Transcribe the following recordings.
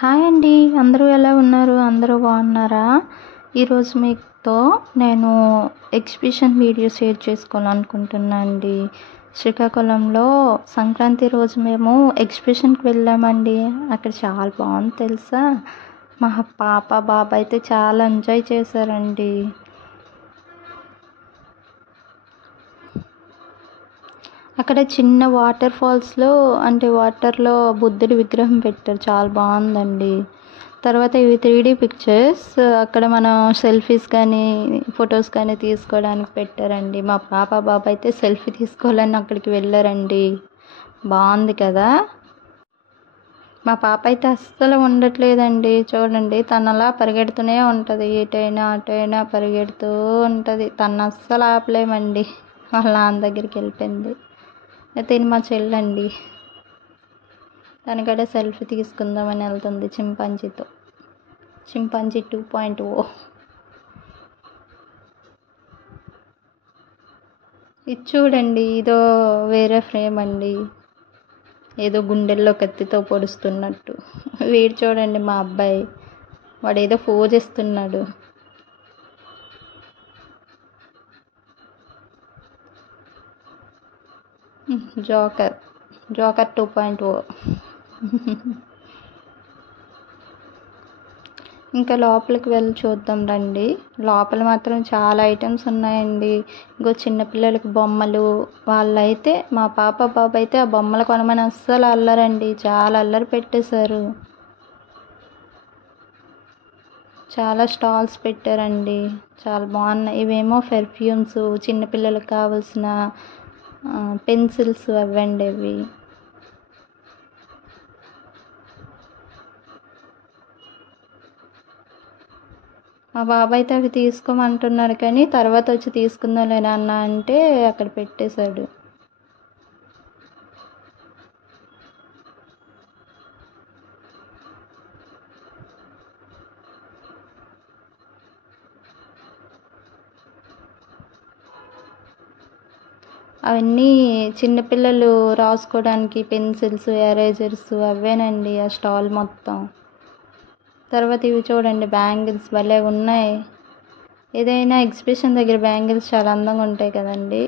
Hi అండి. అందరూ ఎలా ఉన్నారు? అందరూ బాగున్నారా? ఈరోజు మీతో నేను ఎగ్జిబిషన్ వీడియో షేర్ చేసుకోవాలనుకుంటున్నా అండి. శ్రీకాకుళంలో సంక్రాంతి రోజు మేము ఎగ్జిబిషన్కి వెళ్ళామండి. అక్కడ చాలా బాగుంది తెలుసా. మా పాప బాబు అయితే చాలా ఎంజాయ్ చేశారండి. అక్కడ చిన్న వాటర్ ఫాల్స్లో వాటర్లో బుద్ధుడి విగ్రహం పెట్టారు, చాలా బాగుందండి. తర్వాత ఇవి 3D పిక్చర్స్, అక్కడ మనం సెల్ఫీస్ కానీ ఫొటోస్ కానీ తీసుకోవడానికి పెట్టారండి. మా పాప బాబు అయితే సెల్ఫీ తీసుకోవాలని అక్కడికి వెళ్ళారండి. బాగుంది కదా. మా పాప అయితే అస్సలు ఉండట్లేదండి. చూడండి, తను అలా పరిగెడుతూనే ఉంటుంది, ఇటైనా అటైనా పరిగెడుతూ ఉంటుంది. తను అస్సలు ఆపలేమండి. వాళ్ళ నాన్న దగ్గరికి వెళ్ళిపోయింది. అయితే మా చెల్లండి, తనకడే సెల్ఫీ తీసుకుందామని వెళ్తుంది చింపాంజీతో. చింపాంజీ 2.0. ఇది చూడండి, ఇదో వేరే ఫ్రేమ్ అండి, ఏదో గుండెల్లో కత్తితో పొడుస్తున్నట్టు. వీడు చూడండి మా అబ్బాయి, వాడు ఏదో ఫోజ్ ఇస్తున్నాడు. జోకర్ 2.0. ఇంకా లోపలికి వెళ్ళి చూద్దాం రండి. లోపల మాత్రం చాలా ఐటమ్స్ ఉన్నాయండి. ఇంకో చిన్నపిల్లలకి బొమ్మలు. వాళ్ళైతే మా పాప బాబు అయితే ఆ బొమ్మలు కొనమని అస్సలు అల్లరండి, చాలా అల్లరి పెట్టేశారు. చాలా స్టాల్స్ పెట్టారండి, చాలా బాగున్నాయి. ఇవేమో పెర్ఫ్యూమ్స్, చిన్నపిల్లలకు కావాల్సిన పెన్సిల్స్ అవ్వండి అవి. మా బాబాయ్ అయితే అవి తీసుకోమంటున్నాడు, కానీ తర్వాత వచ్చి తీసుకుందాంలే నాన్న అంటే అక్కడ పెట్టేశాడు. అవన్నీ చిన్నపిల్లలు రాసుకోవడానికి పెన్సిల్స్, ఎరేజర్స్ అవేనండి ఆ స్టాల్ మొత్తం. తర్వాత ఇవి చూడండి, బ్యాంగిల్స్ భలే ఉన్నాయి. ఏదైనా ఎగ్జిబిషన్ దగ్గర బ్యాంగిల్స్ చాలా అందంగా ఉంటాయి కదండి.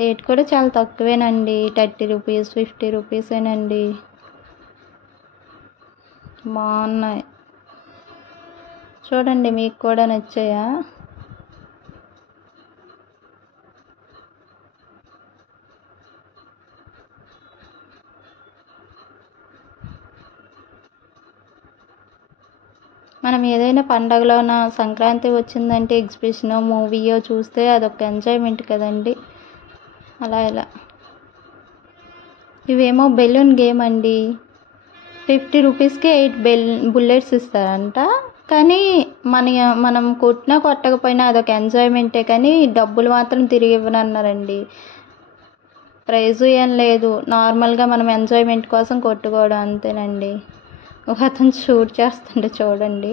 రేట్ కూడా చాలా తక్కువేనండి, 30 రూపీస్ 50 రూపీసేనండి. బాగున్నాయి చూడండి, మీకు కూడా నచ్చాయా? మనం ఏదైనా పండగలోన సంక్రాంతి వచ్చిందంటే ఎగ్జిబిషనో మూవీయో చూస్తే అదొక ఎంజాయ్మెంట్ కదండి. అలా ఇలా ఇవేమో బెలూన్ గేమ్ అండి. 50 రూపీస్కి 8 బుల్లెట్స్ ఇస్తారంట. కానీ మనం కొట్టినా కొట్టకపోయినా అదొక ఎంజాయ్మెంటే, కానీ డబ్బులు మాత్రం తిరిగి ఇవ్వనన్నారండి. ప్రైజు ఏం లేదు, నార్మల్గా మనం ఎంజాయ్మెంట్ కోసం కొట్టుకోవడం అంతేనండి. ఒక అతను షూట్ చేస్తుంటే చూడండి,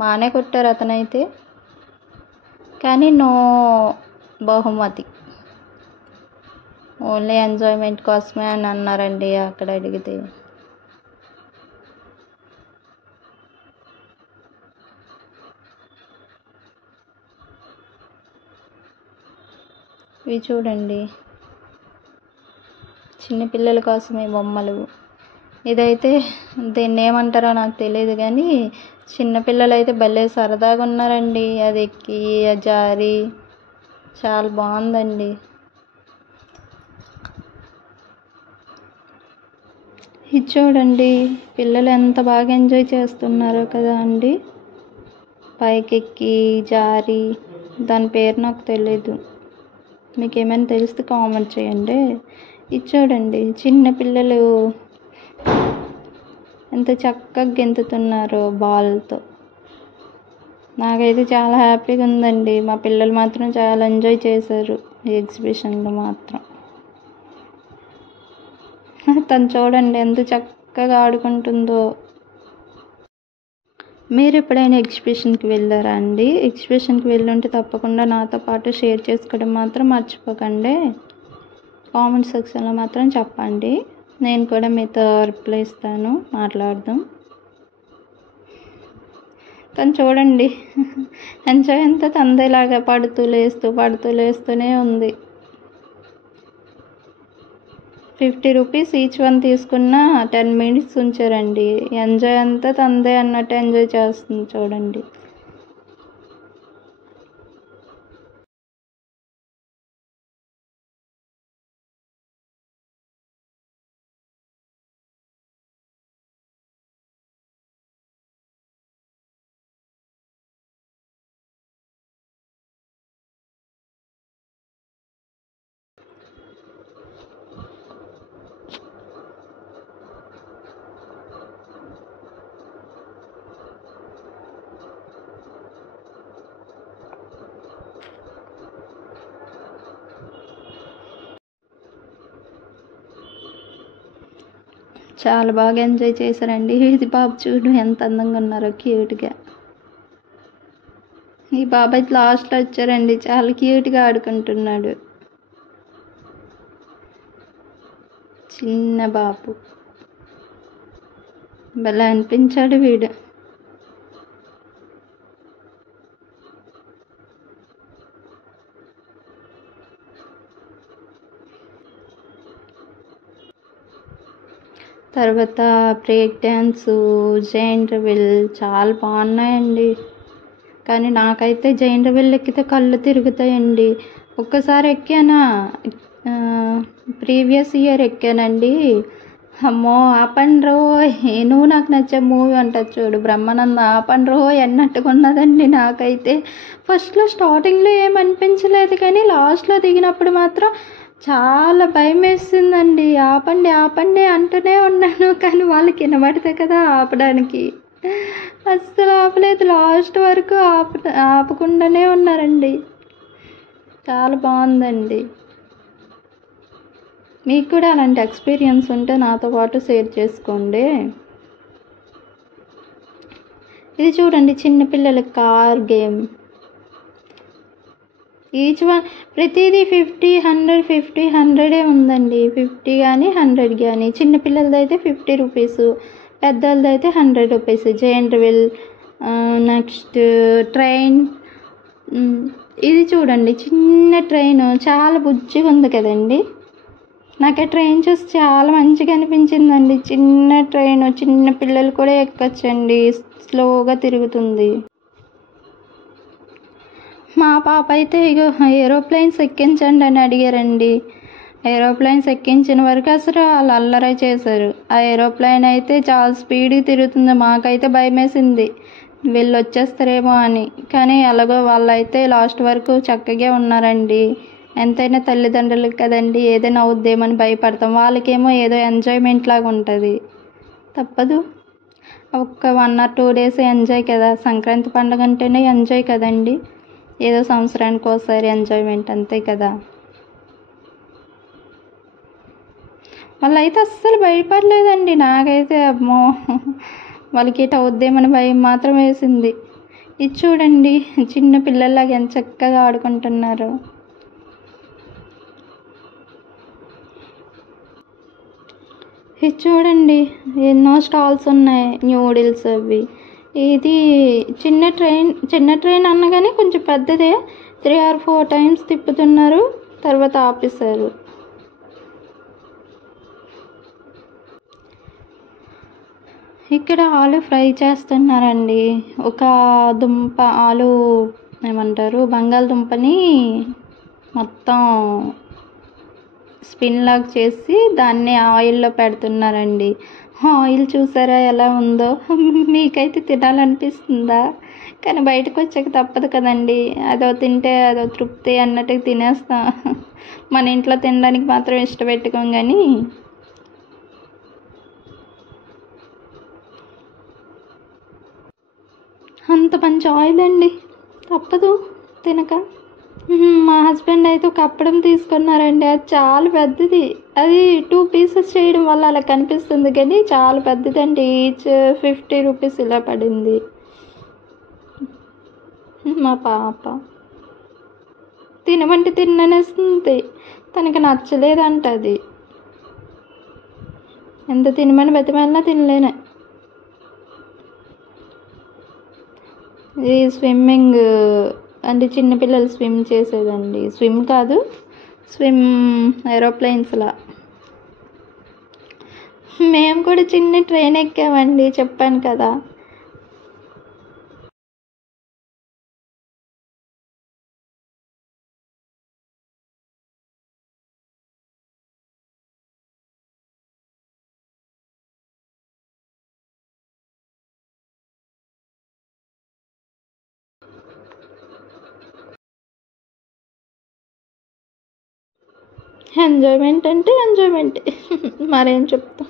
బాగానే కొట్టారు అతనైతే, కానీ నో బహుమతి, ఓన్లీ ఎంజాయ్మెంట్ కోసమే అని అన్నారండి అక్కడ అడిగితే. ఇవి చూడండి, చిన్నపిల్లల కోసమే బొమ్మలు. ఇదైతే దీన్ని ఏమంటారో నాకు తెలియదు, కానీ చిన్నపిల్లలు అయితే భలే సరదాగా ఉన్నారండి. అది ఎక్కి జారి చాలా బాగుందండి. ఇది చూడండి, పిల్లలు ఎంత బాగా ఎంజాయ్ చేస్తున్నారో కదా అండి. పైకెక్కి జారి, దాని పేరు నాకు తెలీదు, మీకు ఏమైనా తెలిస్తే కామెంట్ చేయండి. ఇది చూడండి, చిన్నపిల్లలు ఎంత చక్కగా గెంతుతున్నారో బాల్తో. నాకైతే చాలా హ్యాపీగా ఉందండి. మా పిల్లలు మాత్రం చాలా ఎంజాయ్ చేశారు ఈ ఎగ్జిబిషన్లో మాత్రం. తను చూడండి ఎంత చక్కగా ఆడుకుంటుందో. మీరు ఎప్పుడైనా ఎగ్జిబిషన్కి వెళ్ళారా అండి? ఎగ్జిబిషన్కి వెళ్ళుంటే తప్పకుండా నాతో పాటు షేర్ చేసుకోవడం మాత్రం మర్చిపోకండి. కామెంట్ సెక్షన్లో మాత్రం చెప్పండి, నేను కూడా మీతో రిప్లై ఇస్తాను, మాట్లాడదాం. కానీ చూడండి ఎంజాయ్ అంతా తందేలాగా పడుతూ లేస్తూనే ఉంది. 50 రూపీస్ ఈచ్ వన్ తీసుకున్న 10 మినిట్స్ ఉంచారండి. ఎంజాయ్ అంతా తందే అన్నట్టు ఎంజాయ్ చేస్తుంది చూడండి. చాలా బాగా ఎంజాయ్ చేశారండి. ఇది బాబు చూడు ఎంత అందంగా ఉన్నారో, క్యూట్గా. ఈ బాబు అయితే లాస్ట్లో వచ్చారండి, చాలా క్యూట్గా ఆడుకుంటున్నాడు. చిన్న బాబు భలే అనిపించాడు వీడు. తర్వాత బ్రేక్ డ్యాన్సు, జైంట్ వీల్ చాలా బాగున్నాయండి. కానీ నాకైతే జైంట్ వీల్ ఎక్కితే కళ్ళు తిరుగుతాయండి. ఒక్కసారి ఎక్కానా, ప్రీవియస్ ఇయర్ ఎక్కానండి. అమ్మో ఆపండ్రో, నువ్వు నాకు నచ్చే మూవీ అంటది చూడు బ్రహ్మానంద, ఆపండ్రో అన్నట్టుకున్నదండి. నాకైతే ఫస్ట్లో స్టార్టింగ్లో ఏమనిపించలేదు, కానీ లాస్ట్లో దిగినప్పుడు మాత్రం చాలా భయం వేసిందండి. ఆపండి ఆపండి అంటూనే ఉన్నాను, కానీ వాళ్ళకి వినబడితే కదా ఆపడానికి. అస్సలు ఆపలేదు, లాస్ట్ వరకు ఆపకుండానే ఉన్నారండి. చాలా బాగుందండి. మీకు కూడా అలాంటి ఎక్స్పీరియన్స్ ఉంటే నాతో పాటు షేర్ చేసుకోండి. ఇది చూడండి, చిన్నపిల్లల కార్ గేమ్. ఈచ్ వన్ ప్రతిదీ 50, 100, 100 ఉందండి. 50 కానీ 100 కానీ. చిన్నపిల్లలది అయితే 50 రూపీస్, పెద్దలది అయితే 100 rupees. Giant wheel, next train. ఇది చూడండి, చిన్న ట్రైన్, చాలా బుజ్జిగా ఉంది కదండి. నాకు ఆ ట్రైన్ చూసి చాలా మంచిగా అనిపించిందండి. చిన్న ట్రైన్, చిన్న పిల్లలు కూడా ఎక్కొచ్చండి, స్లోగా తిరుగుతుంది. మా పాప అయితే ఇగో ఏరోప్లేన్స్ ఎక్కించండి అని అడిగారండి. ఏరోప్లేన్స్ ఎక్కించిన వరకు అసలు వాళ్ళు అల్లరి చేశారు. ఆ ఏరోప్లేన్ అయితే చాలా స్పీడ్గా తిరుగుతుంది. మాకైతే భయం వేసింది వీళ్ళు వచ్చేస్తారేమో అని. కానీ ఎలాగో వాళ్ళైతే లాస్ట్ వరకు చక్కగా ఉన్నారండి. ఎంతైనా తల్లిదండ్రులకు కదండి, ఏదైనా అవుద్దేమని భయపడతాం. వాళ్ళకేమో ఏదో ఎంజాయ్మెంట్ లాగా ఉంటుంది, తప్పదు. ఒక్క 1 or 2 days ఎంజాయ్ కదా. సంక్రాంతి పండుగ అంటేనే ఎంజాయ్ కదండి, ఏదో సంవత్సరానికి ఒకసారి ఎంజాయ్మెంట్ అంతే కదా. వాళ్ళైతే అస్సలు భయపడలేదండి. నాకైతే అమ్మో వాళ్ళకి ఇటు అవుద్దేమని భయం మాత్రం వేసింది. ఇది చూడండి, చిన్న పిల్లల్లాగా ఎంత చక్కగా ఆడుకుంటున్నారు. ఇది చూడండి, ఎన్నో స్టాల్స్ ఉన్నాయి, న్యూడిల్స్ అవి. ఇది చిన్న ట్రైన్ అన్నగానే కొంచెం పెద్దదే. 3 or 4 times తిప్పుతున్నారు, తర్వాత ఆపేశారు. ఇక్కడ ఆలు ఫ్రై చేస్తున్నారండి. ఒక ఆలు ఏమంటారు, బంగాళదుంపని మొత్తం స్పిన్ లాగా చేసి దాన్ని ఆయిల్లో పెడుతున్నారండి. ఆయిల్ చూసారా ఎలా ఉందో. మీకైతే తినాలనిపిస్తుందా? కానీ బయటకు వచ్చాక తప్పదు కదండి, అదో తింటే అదో తృప్తి అన్నట్టుగా తినేస్తాం. మన ఇంట్లో తినడానికి మాత్రం ఇష్టపెట్టుకోం. కానీ అంత మంచి ఆయిల్ అండి, తప్పదు తినక. మా హస్బెండ్ అయితే ఒక అప్పడం తీసుకున్నారండి. అది చాలా పెద్దది. అది 2 pieces చేయడం వల్ల అలా కనిపిస్తుంది, కానీ చాలా పెద్దదండి. ఈచ్ 50 రూపీస్ ఇలా పడింది. మా పాప తినమంటే తిననేస్తుంది, తనకి నచ్చలేదంట అది. ఎంత తినమని బతిమాలినా తినలేనే. ఇది స్విమ్మింగ్, అంటే చిన్నపిల్లలు స్విమ్ చేసేదండి. స్విమ్ కాదు, స్విమ్ ఏరోప్లేన్స్లా. మేము కూడా చిన్న ట్రైన్ ఎక్కామండి, చెప్పాను కదా. ఎంజాయ్మెంట్ అంటే ఎంజాయ్మెంట్, మరేం చెప్తాం.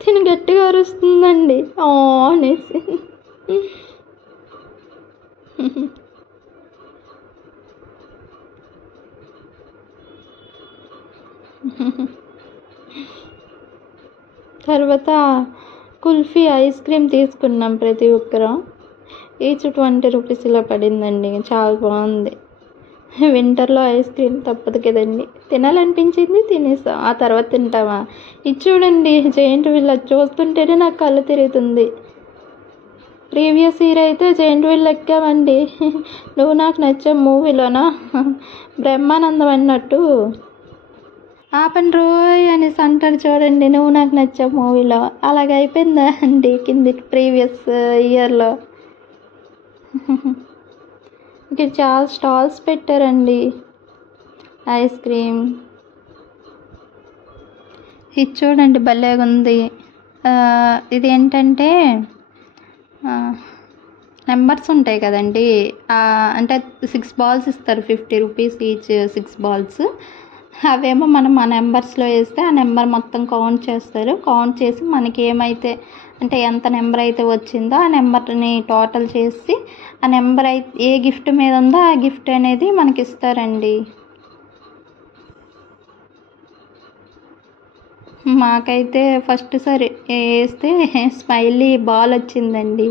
తిని గట్టిగా అరుస్తుందండి ఆ అనేసి. తర్వాత కుల్ఫీ ఐస్ క్రీమ్ తీసుకున్నాం ప్రతి ఒక్కరం. ఈచ్ 20 రూపీస్ ఇలా పడిందండి, చాలా బాగుంది. వింటర్లో ఐస్ క్రీమ్ తప్పదు కదండి, తినాలనిపించింది తినేసాం. ఆ తర్వాత తింటామా? ఇది చూడండి, జైంట్ వీల్, అది చూస్తుంటేనే నాకు కళ్ళు తిరుగుతుంది. ప్రీవియస్ ఇయర్ అయితే జైంట్ వీల్ ఎక్కామండి. నువ్వు నాకు నచ్చే మూవీలోనా బ్రహ్మానందం అన్నట్టు ఆపండి రోయ్ అనేసి అంటాడు చూడండి, నువ్వు నాకు నచ్చే మూవీలో. అలాగైపోయిందా అండి కింది ప్రీవియస్ ఇయర్లో. ఇక్కడ చాలా స్టాల్స్ పెట్టారండి ఐస్ క్రీమ్. ఇది చూడండి భలేగా ఉంది. ఇది ఏంటంటే నెంబర్స్ ఉంటాయి కదండి, అంటే 6 బాల్స్ ఇస్తారు, 50 రూపీస్ ఈచ్ 6 బాల్స్. అవేమో మనం ఆ నెంబర్స్లో వేస్తే ఆ నెంబర్ మొత్తం కౌంట్ చేస్తారు. కౌంట్ చేసి మనకి ఏమైతే, అంటే ఎంత నెంబర్ అయితే వచ్చిందో ఆ నెంబర్ని టోటల్ చేసి ఆ నెంబర్ అయితే ఏ గిఫ్ట్ మీద ఉందో ఆ గిఫ్ట్ అనేది మనకి ఇస్తారండి. మాకైతే ఫస్ట్ సారి వేస్తే స్మైలీ బాల్ వచ్చిందండి.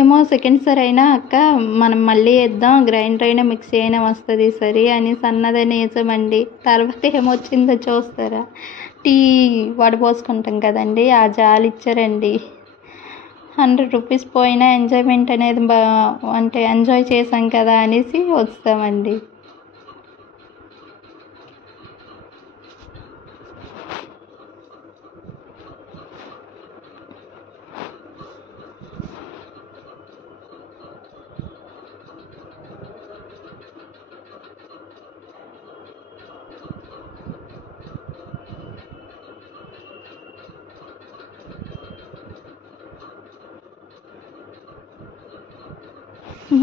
ఏమో సెకండ్ సారి అయినా అక్క మనం మళ్ళీ వేద్దాం, గ్రైండర్ అయినా మిక్సీ అయినా వస్తుంది సరే అనేసి అన్నదని వేసామండి. తర్వాత ఏమొచ్చిందో చూస్తారా, టీ వడపోసుకుంటాం కదండి, ఆ జాలి ఇచ్చారండి. 100 రూపీస్ పోయినా ఎంజాయ్మెంట్ అనేది అంటే ఎంజాయ్ చేసాం కదా అనేసి వస్తామండి.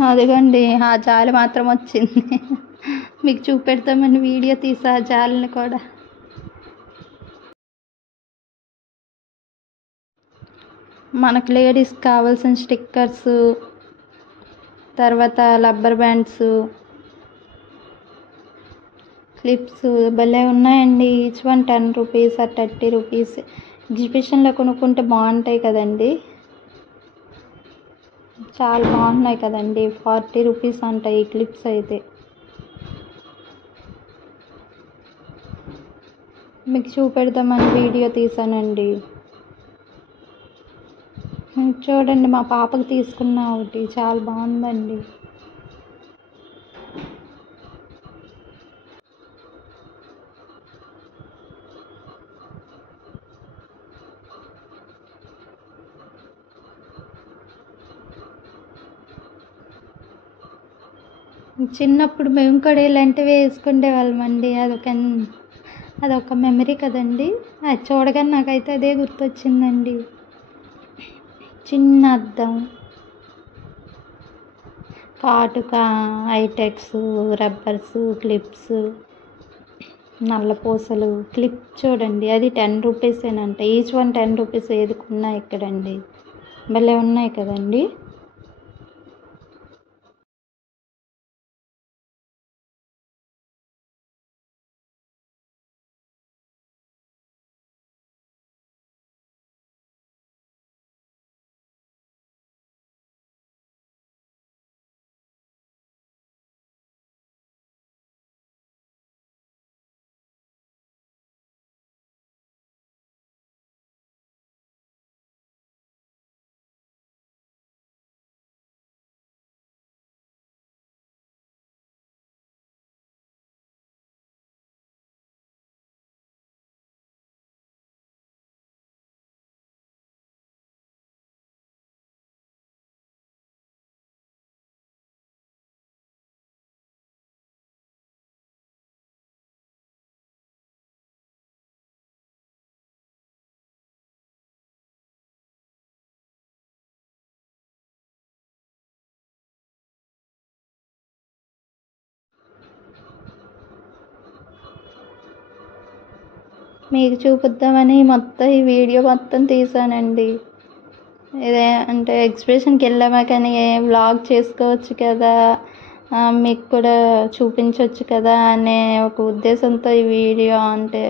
అదిగోండి ఆ జాలి మాత్రం వచ్చింది. మీకు చూపెడతామని వీడియో తీసా ఆ జాలిని కూడా. మనకు లేడీస్కి కావాల్సిన స్టిక్కర్స్, తర్వాత రబ్బర్ బ్యాండ్స్, క్లిప్స్ భలే ఉన్నాయండి. ఈచ్ 10 రూపీస్ ఆ 30 రూపీస్. ఎగ్జిబిషన్లో కొనుక్కుంటే బాగుంటాయి కదండి, చాలా బాగున్నాయి కదండి. 40 రూపీస్ అంటాయి ఈ క్లిప్స్ అయితే. మీకు చూపెడదామని వీడియో తీసానండి. చూడండి మా పాపకు తీసుకున్న ఒకటి చాలా బాగుందండి. చిన్నప్పుడు మేము కూడా ఇలాంటివి వేసుకునే వాళ్ళమండి. అదొక మెమరీ కదండి. అది చూడగానే నాకైతే అదే గుర్తొచ్చిందండి. చిన్న అద్దం, కాటుక, ఐటెక్స్, రబ్బర్స్, క్లిప్స్, నల్లపూసలు. క్లిప్ చూడండి, అది 10 రూపీసేనంట. Each 10 rupees. ఏది కొన్నా ఇక్కడండి భలే ఉన్నాయి కదండి. మీకు చూపిద్దామని మొత్తం ఈ వీడియో మొత్తం తీసానండి. ఇదే అంటే ఎగ్జిబిషన్కి వెళ్ళామా కానీ వ్లాగ్ చేసుకోవచ్చు కదా, మీకు కూడా చూపించవచ్చు కదా అనే ఒక ఉద్దేశంతో ఈ వీడియో అంటే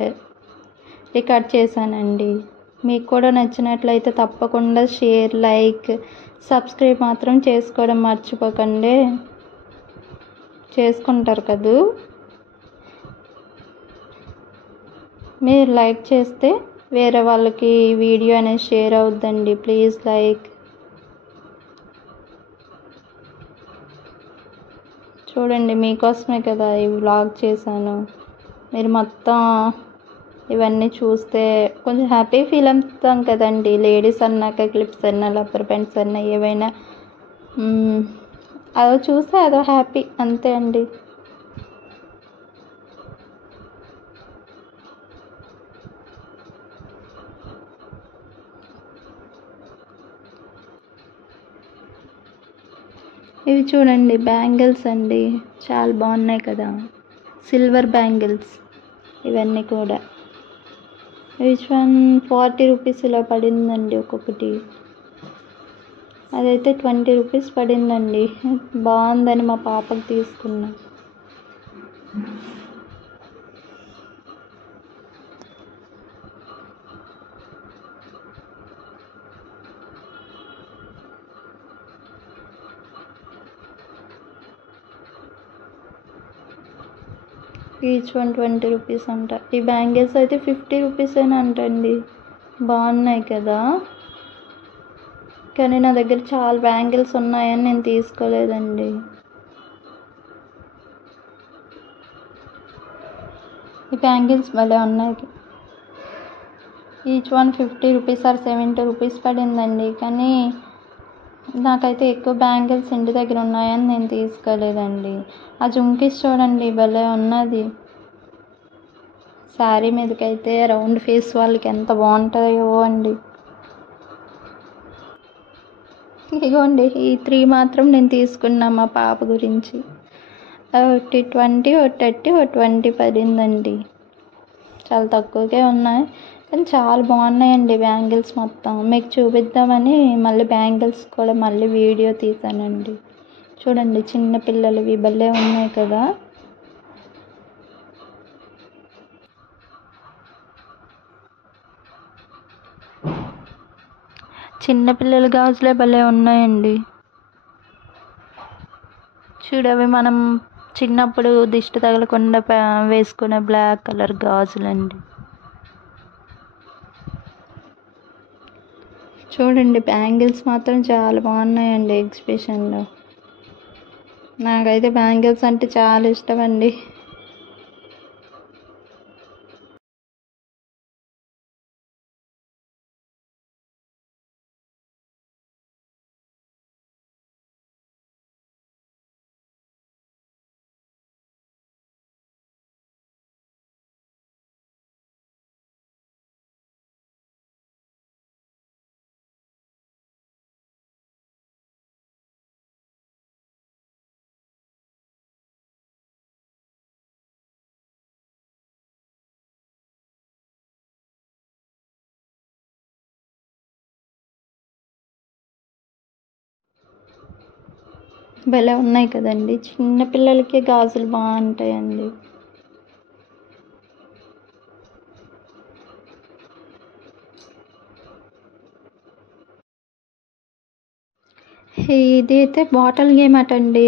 రికార్డ్ చేశానండి. మీకు కూడా నచ్చినట్లయితే తప్పకుండా షేర్, లైక్, సబ్స్క్రైబ్ మాత్రం చేసుకోవడం మర్చిపోకండి. చేసుకుంటారు కదూ. మీరు లైక్ చేస్తే వేరే వాళ్ళకి వీడియో అనేది షేర్ అవుద్దండి. Please like. చూడండి, మీకోసమే కదా ఈ వ్లాగ్ చేశాను. మీరు మొత్తం ఇవన్నీ చూస్తే కొంచెం హ్యాపీ ఫీల్ అవుతాం కదండి. లేడీస్ అన్నాక క్లిప్స్ అన్నా, రబ్బర్ బ్యాండ్స్ అన్నా, ఏవైనా అదో చూస్తే అదో హ్యాపీ, అంతే అండి. ఇవి చూడండి, బ్యాంగిల్స్ అండి, చాలా బాగున్నాయి కదా, సిల్వర్ బ్యాంగిల్స్ ఇవన్నీ కూడా. ఈచ్ వన్ 40 రూపీస్ ఇలా పడిందండి ఒక్కొక్కటి. అదైతే 20 రూపీస్ పడిందండి. బాగుందని మా పాపకి తీసుకున్నా. ఈచ్ వన్ 20 రూపీస్ అంట. ఈ బ్యాంగిల్స్ అయితే 50 రూపీస్ అయినా అంటండి. బాగున్నాయి కదా, కానీ నా దగ్గర చాలా బ్యాంగిల్స్ ఉన్నాయని నేను తీసుకోలేదండి. ఈ బ్యాంగిల్స్ భలే ఉన్నాయి. Each one 50 rupees or 70 rupees పడిందండి. కానీ నాకైతే ఎక్కువ బ్యాంగిల్స్ ఇంటి దగ్గర ఉన్నాయని నేను తీసుకోలేదండి. ఆ జుంకీస్ చూడండి, భలే ఉన్నది. శారీ మీదకైతే రౌండ్ ఫేస్ వాళ్ళకి ఎంత బాగుంటాయో అండి. ఇగోండి, ఈ 3 మాత్రం నేను తీసుకున్నా మా పాప గురించి. ఒకటి 20, ఒకటి 30, ఒకటి 20 పడిందండి. చాలా తక్కువకే ఉన్నాయి, కానీ చాలా బాగున్నాయండి బ్యాంగిల్స్ మొత్తం. మీకు చూపిద్దామని మళ్ళీ బ్యాంగిల్స్ కూడా మళ్ళీ వీడియో తీసానండి. చూడండి, చిన్న పిల్లలవి భలే ఉన్నాయి కదా. చిన్నపిల్లల గాజులే భలే ఉన్నాయండి. చూడవి మనం చిన్నప్పుడు దిష్టి తగలకుండా వేసుకునే బ్లాక్ కలర్ గాజులండి. చూడండి, బ్యాంగిల్స్ మాత్రం చాలా బాగున్నాయండి ఎగ్జిబిషన్లో. నాకైతే బ్యాంగిల్స్ అంటే చాలా ఇష్టం అండి. భలే ఉన్నాయి కదండి. చిన్నపిల్లలకి గాజులు బాగుంటాయండి. ఇది అయితే బాటిల్ గేమ్ అటండి.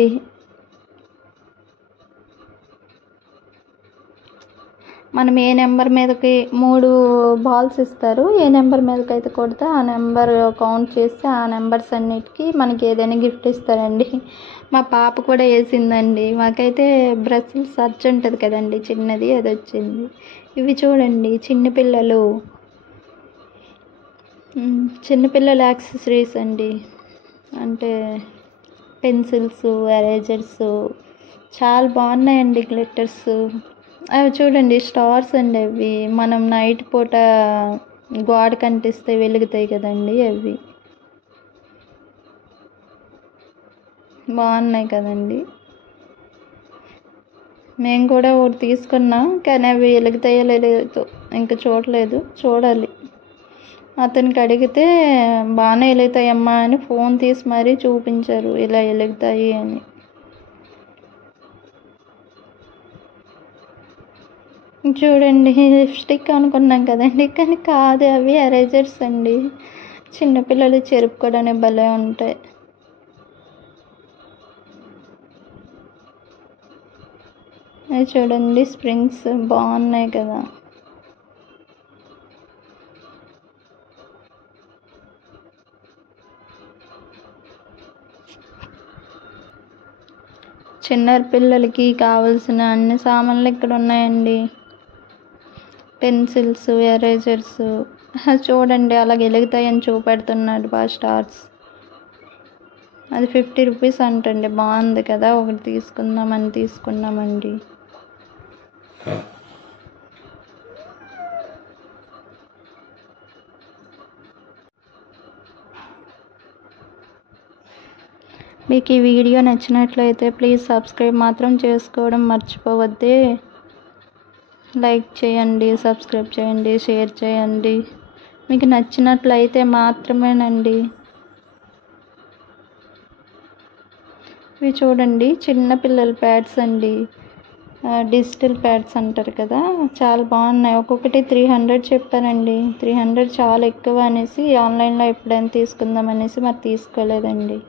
మనం ఏ నెంబర్ మీదకి 3 బాల్స్ ఇస్తారు. ఏ నెంబర్ మీదకి అయితే కొడితే ఆ నెంబర్ కౌంట్ చేస్తే ఆ నెంబర్స్ అన్నిటికీ మనకి ఏదైనా గిఫ్ట్ ఇస్తారండి. మా పాప కూడా వేసిందండి. మాకైతే బ్రస్సెల్స్ సర్చ్ ఉంటుంది కదండి, చిన్నది, అది వచ్చింది. ఇవి చూడండి, చిన్నపిల్లల యాక్సెసరీస్ అండి. అంటే పెన్సిల్స్, ఎరేజర్స్ చాలా బాగున్నాయండి. గ్లిటర్స్ అవి చూడండి, స్టార్స్ అండి. అవి మనం నైట్ పూట గోడ కంటిస్తే వెలుగుతాయి కదండి, అవి బాగున్నాయి కదండి. మేము కూడా ఒకటి తీసుకున్నాం, కానీ అవి వెలుగుతాయో లేదో ఇంకా చూడలేదు, చూడాలి. అతనికి అడిగితే బాగానే వెలుగుతాయమ్మా అని ఫోన్ తీసి మరీ చూపించారు ఇలా వెలుగుతాయి అని. చూడండి, లిప్స్టిక్ అనుకున్నాం కదండి, కానీ కాదు, అవి ఎరేజర్స్ అండి. చిన్నపిల్లలు చెరుపుకోవడానికి భలే ఉంటాయి. అవి చూడండి, స్ప్రింగ్స్ బాగున్నాయి కదా. చిన్న పిల్లలకి కావాల్సిన అన్ని సామాన్లు ఇక్కడ ఉన్నాయండి. Pencils, erasers. చూడండి అలా వెలుగుతాయని చూపెడుతున్నాడు బాగా స్టార్స్. అది 50 రూపీస్ అంటండి. బాగుంది కదా, ఒకటి తీసుకున్నామండి. మీకు ఈ వీడియో నచ్చినట్లయితే ప్లీజ్ సబ్స్క్రైబ్ మాత్రం చేసుకోవడం మర్చిపోవద్దే. లైక్ చేయండి, సబ్స్క్రైబ్ చేయండి, షేర్ చేయండి. మీకు నచ్చినట్లయితే మాత్రమేనండి. ఇవి చూడండి, చిన్న పిల్లల ప్యాడ్స్ అండి, డిజిటల్ ప్యాడ్స్ అంటారు కదా, చాలా బాగున్నాయి. ఒక్కొక్కటి 300 చెప్పారండి. 300 చాలా ఎక్కువ అనేసి ఆన్లైన్లో ఎప్పుడైనా తీసుకుందాం అనేసి మరి తీసుకోలేదండి.